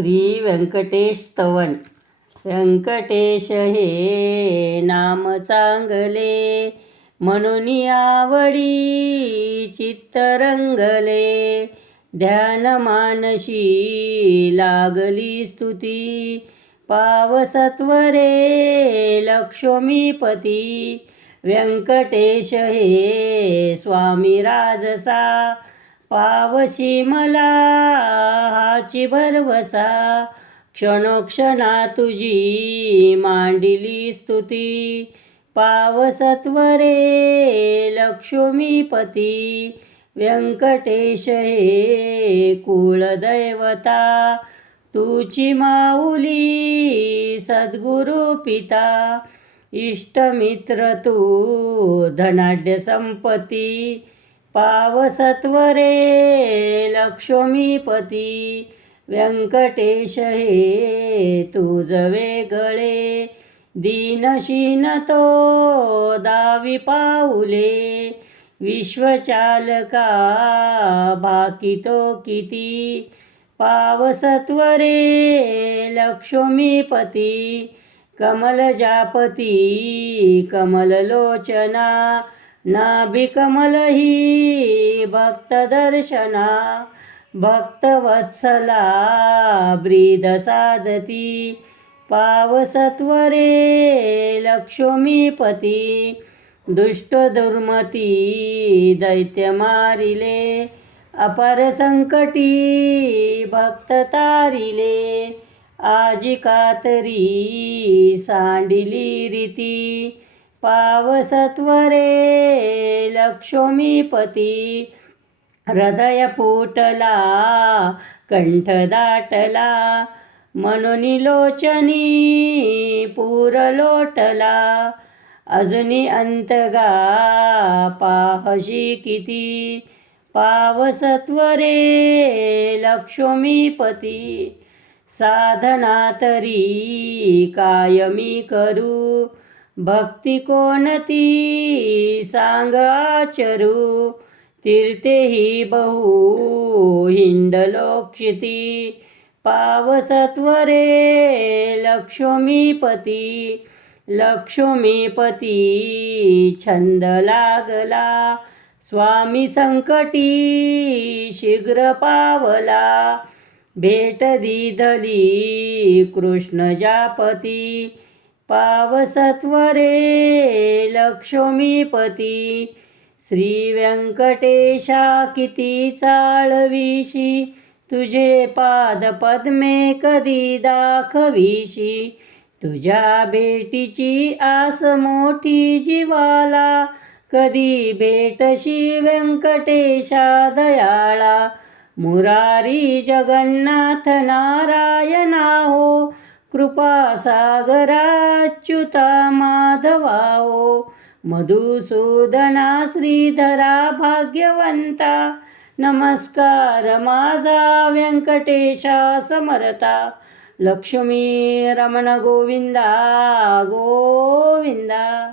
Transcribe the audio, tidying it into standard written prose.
श्री व्यंकटेश स्तवन. व्यंकटेश हे नाम चांगले, म्हणून आवडी चित्त रंगले. ध्यान मानशी लागली स्तुती, पावसत्वरे लक्ष्मीपती. व्यंकटेश हे स्वामी राजसा, पावशी मला हाची भरवसा. क्षणोक्षणा तुझी मांडिली स्तुती, पावसत्वरे लक्ष्मीपती. व्यंकटेश हे कुलदैवता, तुची माऊली सद्गुरु पिता. इष्टमित्र तू धनाढ्य संपत्ती, पावसत्वरे लक्ष्मीपती. व्यंकटेश हे तुझ वेगळे, दीनशीन तो दावी पाऊले. विश्वचालका भाकितो किती, पावसत्वरे लक्ष्मीपती. कमलजापती कमललोचना, नाभिकमल ही भक्तदर्शना. भक्तवत्सला ब्रीद साधती, पावसत्वरे लक्ष्मीपती. दुष्ट दुर्मती दैत्य मारिले, अपार संकटी भक्त तारिले. आजी कातरी सांडिली रीती, पावसत्वरे लक्ष्मीपती. हृदय फुटला कंठ दाटला, म्हणून लोचनी पूर लोटला. अजुनी अंतगा पाहशी किती, पावसत्वरे लक्ष्मीपती. साधना तरी कायमी करू, भक्ती कोणती सांग आचरू. तीर्थेही बहु हिंडलो क्षिती, पावसत्वरे लक्ष्मीपती. लक्ष्मीपती छंद लागला, स्वामी संकटी शीघ्र पावला. भेट दिधली कृष्ण जापती, पावसत्वरे लक्ष्मीपती. श्री व्यंकटेशा किती चाळविशी, तुझे पाद पद्मे कधी दाखविशी. तुझ्या भेटीची आस मोठी जीवाला, कधी भेटशी व्यंकटेशा दयाळा. मुरारी जगन्नाथ नारायणा हो, कृपा सागरा अच्युता माधवा हो. मधुसूदना श्रीधरा भाग्यवंता, नमस्कार माझा व्यंकटेशा समरता. लक्ष्मी रमण गोविंदा गोविंदा.